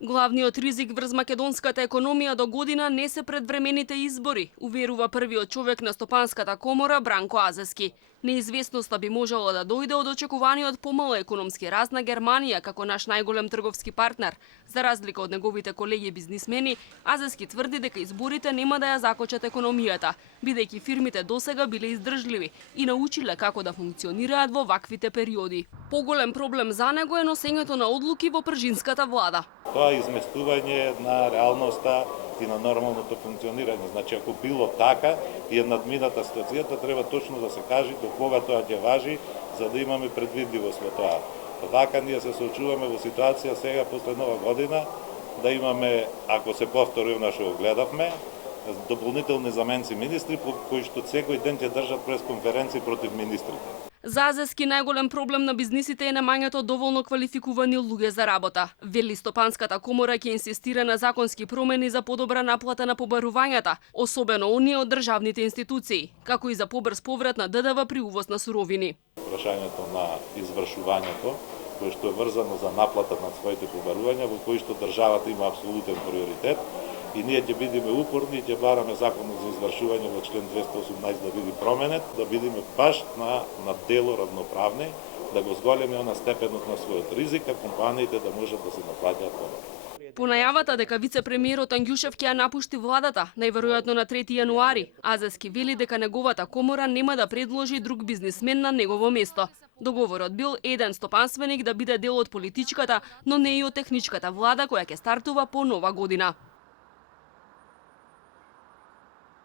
Главниот ризик врз македонската економија до година не се предвремените избори, уверува првиот човек на Стопанската комора Бранко Азески. Неизвестноста би можела да дојде од очекуваниот помал економски раст на Германија како наш најголем трговски партнер. За разлика од неговите колеги бизнисмени, Азески тврди дека изборите нема да ја закочат економијата, бидејќи фирмите досега биле издржливи и научиле како да функционираат во ваквите периоди. Поголем проблем за него е носењето на одлуки во пржинската влада. Тоа е изместување на реалноста и на нормалното функционирање. Значи, ако било така и е надмината ситуацијата, треба точно да се каже до кога тоа ќе важи, за да имаме предвидливост во тоа. Така ние се соочуваме во ситуација сега после нова година да имаме, ако се повтори она што го гледавме, дополнителни заменци министри по кои што секој ден ќе држат пресконференции против министрите. За Азески најголем проблем на бизнисите е немањето доволно квалификувани луѓе за работа. Вели Стопанската комора ќе инсистира на законски промени за подобра наплата на побарувањата, особено оние од државните институции, како и за побрз поврат на ДДВ при увоз на суровини. Прашањето на извршувањето, кое што е врзано за наплата на своите побарувања, во кои што државата има апсолутен приоритет, и ние ќе бидеме упорни и ќе бараме законот за извршување во член 218 да биде променет, да бидеме баш на дело равноправни, да го зголеме она степенот на својот ризик, а компаниите да можат да се наплаќаат подобро. По најавата дека вице-премиерот Ангјушев ќе ја напушти владата, најверојатно на 3 јануари, Азески вели дека неговата комора нема да предложи друг бизнисмен на негово место. Договорот бил еден стопанственик да биде дел од политичката, но не и од техничката влада која ќе стартува по нова година.